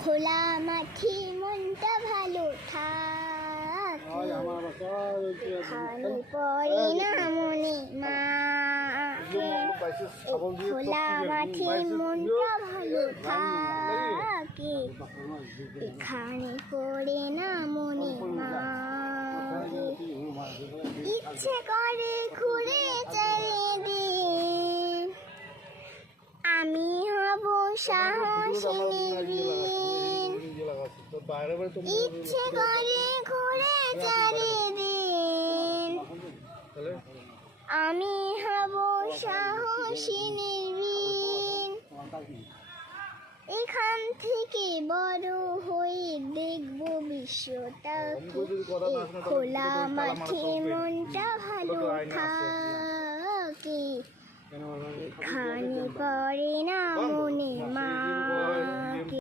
খোলা মাঠে মনটা ভালো থাকে, এখানে পড়ে না মনে মাকে। খোলা মাঠে মনটা ভালো থাকে, এখানে পড়ে না মনে মাকে। ইচ্ছে করে ঘুরে চারিদিন, আমি হব সাহসিনী। ইচ্ছে করে ঘুরে চারিদিন, আমি হব সাহসিনী। এখান থেকে বড় হয়ে দেখব বিশ্বটাকে, খোলা মাঠে মনটা ভালো থাকে, এখানে পড়ে না মনে মা।